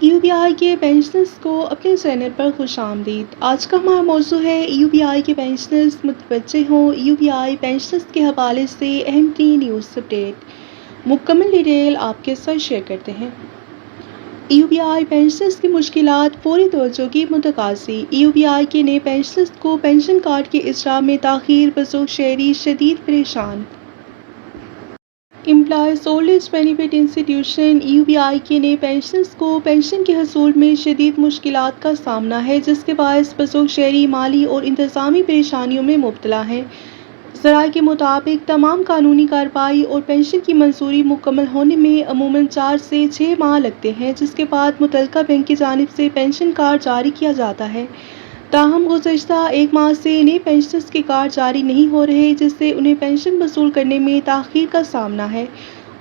UBI کے pensioners کو اپنے چینل پر خوش آمدید۔ آج کا ہمارا موضوع ہے UBI کے پینشنرز متوجہ ہوں۔ UBI پینشنرز کے حوالے سے اہم ترین نیوز اپڈیٹ، مکمل ڈیٹیل آپ کے ساتھ شیئر کرتے ہیں۔ UBI پینشنرز کی مشکلات فوری توجہ کی متقاضی۔ UBI کے نئے پینشنرز کو پینشن کارڈ کے اجراء میں تاخیر، بزرگ شہری شدید پریشان۔ Employees old age benefit institution UBI کے نئے پینشنرز کو پنشن کے حصول میں شدید مشکلات کا سامنا ہے، جس کے باعث بزرگ شہری مالی اور انتظامی پریشانیوں میں مبتلا ہیں۔ ذرائع کے مطابق تمام قانونی کارروائی اور پنشن کی منظوری مکمل ہونے میں عموماً 4 سے 6 ماہ لگتے ہیں، جس کے بعد متعلقہ بینک کی جانب سے پنشن کارڈ جاری کیا جاتا ہے۔ تاہم گزشتہ 1 ماہ سے نئے پینشنرز کے کارڈ جاری نہیں ہو رہے، جس سے انہیں پنشن وصول کرنے میں تاخیر کا سامنا ہے،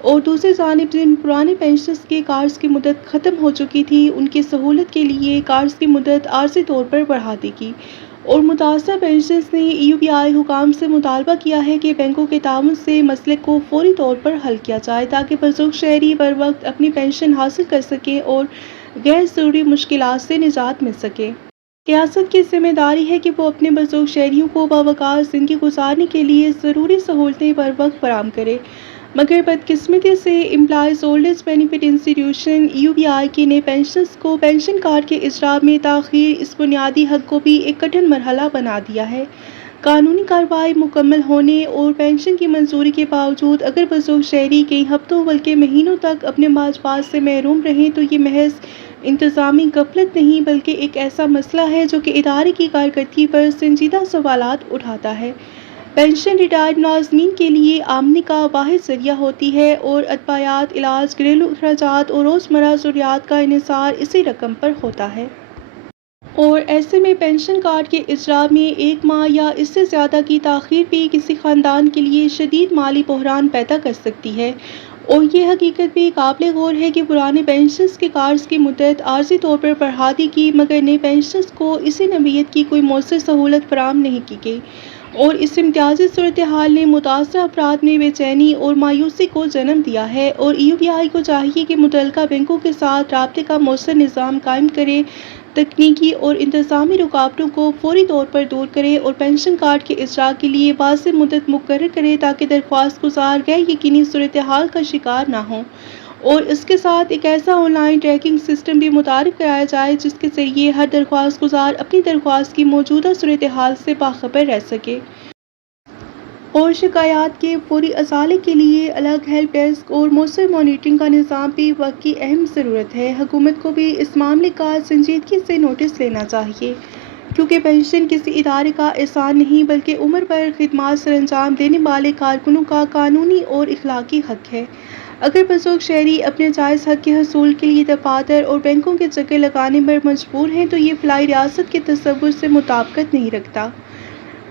اور دوسری جانب جن پرانے پینشنرز کے کارڈز کی مدت ختم ہو چکی تھی، ان کی سہولت کے لیے کارڈز کی مدت عارضی طور پر بڑھا دی گئی، اور متاثرہ پینشنرز نے UBI حکام سے مطالبہ کیا ہے کہ بینکوں کے تعاون سے مسئلے کو فوری طور پر حل کیا جائے تاکہ بزرگ شہری بروقت اپنی پنشن حاصل کر سکیں اور غیر ضروری مشکلات سے نجات مل سکے۔ ریاست کی ذمہ داری ہے کہ وہ اپنے بزرگ شہریوں کو باوقار زندگی گزارنے کے لیے ضروری سہولتیں بروقت فراہم کرے، مگر بدقسمتی سے employees old age benefit institution UBI کے نئے پینشنرز کو پنشن کارڈ کے اجراء میں تاخیر اس بنیادی حق کو بھی ایک کٹھن مرحلہ بنا دیا ہے۔ قانونی کارروائی مکمل ہونے اور پنشن کی منظوری کے باوجود اگر بزرگ شہری کئی ہفتوں بلکہ مہینوں تک اپنے معاشات سے محروم رہیں تو یہ محض انتظامی غفلت نہیں بلکہ ایک ایسا مسئلہ ہے جو کہ ادارے کی کارکردگی پر سنجیدہ سوالات اٹھاتا ہے۔ پنشن ریٹائرڈ ملازمین کے لیے آمدنی کا واحد ذریعہ ہوتی ہے، اور ادویات، علاج، گھریلو اخراجات اور روزمرہ ضروریات کا انحصار اسی رقم پر ہوتا ہے۔ اور ایسے میں پنشن کارڈ کے اجراء میں 1 ماہ یا اس سے زیادہ کی تاخیر بھی کسی خاندان کے لیے شدید مالی بحران پیدا کر سکتی ہے۔ اور یہ حقیقت بھی قابل غور ہے کہ پرانے پینشنرز کے کارڈز کی مدت عارضی طور پر بڑھا دی گئی، مگر نئے پینشنرز کو اسی نوعیت کی کوئی مؤثر سہولت فراہم نہیں کی گئی، اور اس امتیازی صورتحال نے متاثرہ افراد میں بے چینی اور مایوسی کو جنم دیا ہے۔ اور UBI کو چاہیے کہ متعلقہ بینکوں کے ساتھ رابطے کا مؤثر نظام قائم کرے، تکنیکی اور انتظامی رکاوٹوں کو فوری طور پر دور کرے، اور پنشن کارڈ کے اجراء کے لیے واضح مدت مقرر کرے تاکہ درخواست گزار غیر یقینی صورتحال کا شکار نہ ہوں، اور اس کے ساتھ ایک ایسا آن لائن ٹریکنگ سسٹم بھی متعارف کرایا جائے جس کے ذریعے ہر درخواست گزار اپنی درخواست کی موجودہ صورتحال سے باخبر رہ سکے۔ اور شکایات کے فوری ازالے کے لیے الگ ہیلپ ڈیسک اور مؤثر مانیٹرنگ کا نظام بھی وقت کی اہم ضرورت ہے۔ حکومت کو بھی اس معاملے کا سنجیدگی سے نوٹس لینا چاہیے، کیونکہ پنشن کسی ادارے کا احسان نہیں بلکہ عمر بھر خدمات سر انجام دینے والے کارکنوں کا قانونی اور اخلاقی حق ہے۔ اگر بزرگ شہری اپنے جائز حق کے حصول کے لیے دفاتر اور بینکوں کے چکر لگانے پر مجبور ہیں تو یہ فلاحی ریاست کے تصور سے مطابقت نہیں رکھتا۔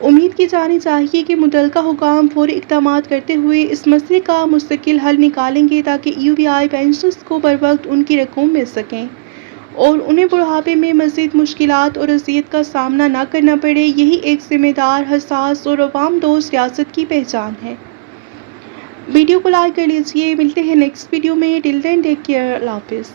امید کی جانی چاہیے کہ متعلقہ حکام فوری اقدامات کرتے ہوئے اس مسئلے کا مستقل حل نکالیں گے تاکہ UBI پینشنرز کو بروقت ان کی رقوم مل سکیں، اور انہیں بڑھاپے میں مزید مشکلات اور اذیت کا سامنا نہ کرنا پڑے۔ یہی ایک ذمہ دار، حساس اور عوام دوست ریاست کی پہچان ہے۔ ویڈیو کو لائک کر لیجئے۔ ملتے ہیں نیکسٹ ویڈیو میں۔ ٹل دین ٹیک کیئر۔ اللہ حافظ۔